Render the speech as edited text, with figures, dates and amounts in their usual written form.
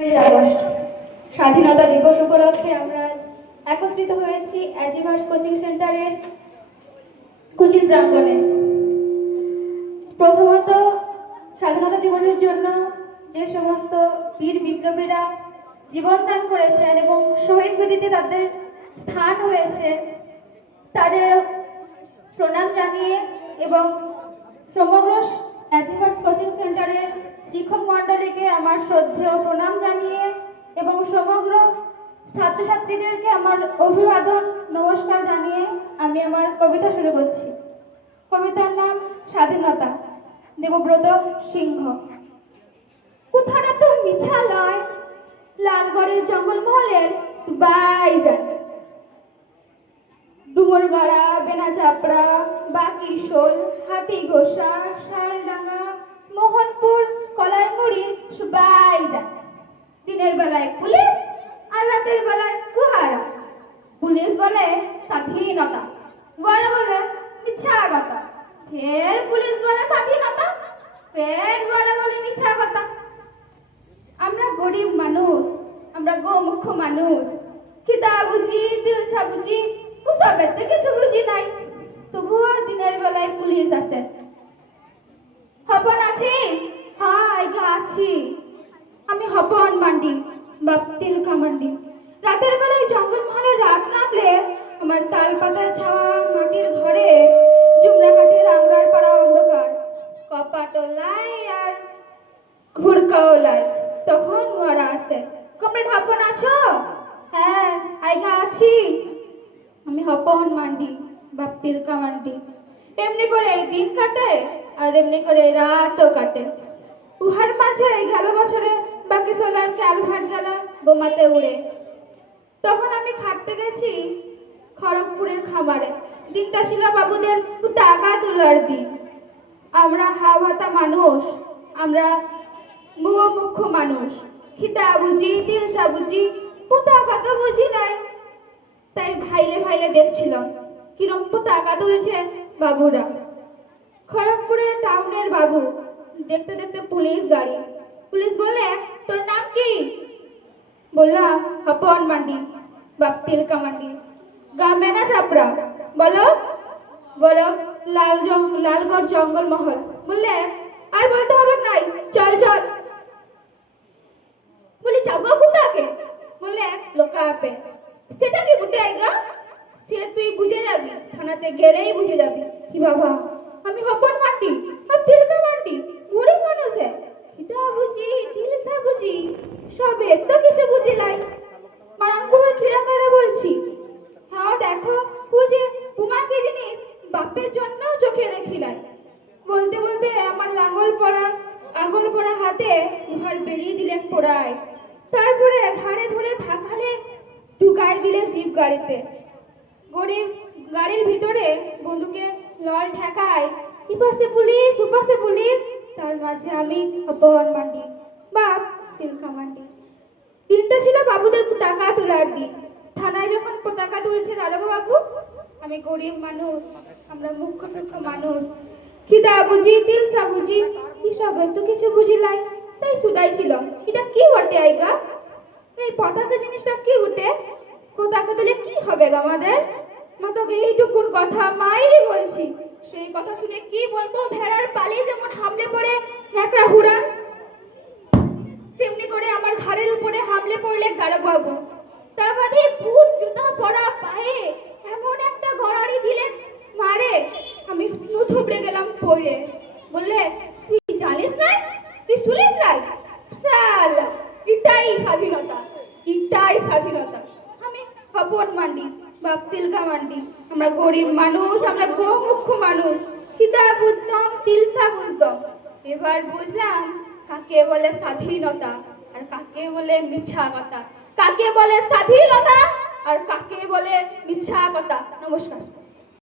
August স্বাধীনতা দিবস উপলক্ষে আমরা একত্রিত হয়েছি অ্যাচিভার্স কোচিং সেন্টারের কোচিং প্রাঙ্গণে। প্রথমত স্বাধীনতা দিবসের জন্য যে সমস্ত বীর বিপ্লবীরা জীবন দান করেছেন এবং শহীদ বেদিতে তাদের স্থান হয়েছে তাদের প্রণাম জানিয়ে এবং সমগ্র অ্যাচিভার্স কোচিং সেন্টারের শিক্ষক মণ্ডলীকে আমার শ্রদ্ধেয় প্রণাম জানিয়ে এবং সমগ্র ছাত্রছাত্রীদেরকে আমার অভিবাদন নমস্কার জানিয়ে আমি আমার কবিতা শুরু করছি। কবিতার নাম স্বাধীনতা, দেবব্রত সিংহ। কোথাটা তো মিছা লয়, লালগড়ের জঙ্গলমহলের সুবাই জানে। ডুমুরগড়া, বেনাচাপড়া, বাকিশোল, হাতিঘোষা, শালডাঙ্গা, মোহনপুর, কলাইমুড়ি সবাই জানে। দিনের বেলায় পুলিশ আর রাতের বেলায় কুহারা। পুলিশ বলে স্বাধীনতা, ওরা বলে মিথ্যা কথা। ফের পুলিশ বলে স্বাধীনতা, ফের ওরা বলে মিথ্যা কথা। আমরা গরিব মানুষ, আমরা গোমুখ মানুষ, খিদা বুঝি, দিলসা বুঝি, ওসবের তো কিছু বুঝি নাই। তবুও দিনের বেলায় পুলিশ আসে। হপন আছিস? হ্যাঁ আছি, আমি হপন মান্ডি, বাপ তিলকা মান্ডি। রাতের বেলায় জঙ্গলমহলের রাত নামলে আমার তাল পাতায় ছাওয়া মাটির ঘরে জুমরা কাঠের আংড়ার পাড়া অন্ধকার, কপাটও লাই আর ঘুরকাও লাই। তখন ওরা আসে, কমরেড হপন আছো? হ্যাঁ আইগা আছি, আমি হপন মান্ডি, বাপ তিলকা মান্ডি। এমনি করে এই দিন কাটে আর এমনি করে রাতও কাটে। উহার মাঝে গেল বছরে বাকি সোলার ক্যালভার্ট গেল বোমাতে উড়ে। তখন আমি খাটতে গেছি খড়গপুরের খামারে। দিনটা ছিল বাবুদের টাকা তোলার দিন। আমরা হাওয়াতা মানুষ, আমরা মুখ্য মানুষ, খিদা বুঝি, দিলসা বুঝি, পতাকা তো বুঝি নাই। তাই ভাইলে ভাইলে দেখছিলাম কিরম পতাকা তুলছে বাবুরা। খড়গপুরের টাউনের বাবু, দেখতে দেখতে পুলিশ গাড়ি। পুলিশ বলে তোর নাম কি? বললাম হপন মান্ডি, বাপ তিলকা মান্ডি। গা মেনা চাপড়া। বলো? বলো লালগড় জঙ্গল মহল। বললে আর বলতে হবে নাই, চল চল। বলি যাবো কোথাকে? বললে লোকাপে। সেটা কি বুটে আইগা? সে তুই বুঝে যাবি, থানাতে গেলেই বুঝে যাবি। কি বাবা, আমি হপন মান্ডি আর তিলকা মান্ডি, গরিব মানুষে খিদা বুঝি, দিলসা বুঝি, সবে তো কিছু বুঝি লাই। মারাঙ্কুরের খিরা করে বলছি, হ্যাঁ দেখো বুঝে উমা কি জিনিস বাপের জন্য চোখে দেখি লাই। বলতে বলতে আমার আঙুল পড়া হাতে ঘর বেরিয়ে দিলেন পোড়ায়। তারপরে ঘাড়ে ধরে থাকালে ঢুকাই দিলে জিপ গাড়িতে। গরিব গাড়ির ভিতরে বন্দুকের লল ঠেকায়, ইপাশে পুলিশ উপাশে পুলিশ, তার মাঝে আমি হপন মান্ডি, বাপ তিলকা মান্ডি। দিনটা ছিল বাবুদের পতাকা তোলার দিন। থানায় যখন পতাকা তুলছে দারোগা বাবু, আমি গরিব মানুষ, আমরা মুখ্য মানুষ, খিদা বুঝি, দিলসা বুঝি, এসবের তো কিছু বুঝি লাই। তাই সুদাই ছিল, এটা কি বটে আইগা? এই পতাকা জিনিসটা কি বটে? পতাকা তুলে কি হবে আমাদের? মা তোকে এইটুকুন কথা মাইরে বলছি। সেই কথা শুনে কি বলবো? ভেড়ার পালে যেমন হামলে পড়ে একটা হুড়ান, তেমনি করে আমার ঘাড়ের উপরে হামলে পড়লে দারোগা বাবু। তা বাদে বুট জুতা পরা পায়ে এমন একটা গড়াড়ি দিলেন মারে, আমি থুবড়ে গেলাম পড়ে। বললে তুই জানিস না, তুই শুনিস না? সালা, এটাই স্বাধীনতা, এটাই স্বাধীনতা। আমি হপন মান্ডি, বাপ তিলকা মান্ডি, আমরা গরিব মানুষ, আমরা গোমুখ্য মানুষ, খিদা বুঝতাম, তিলসা বুঝতাম। এবার বুঝলাম কাকে বলে স্বাধীনতা আর কাকে বলে মিথ্যা কথা, কাকে বলে স্বাধীনতা আর কাকে বলে মিথ্যা কথা। নমস্কার।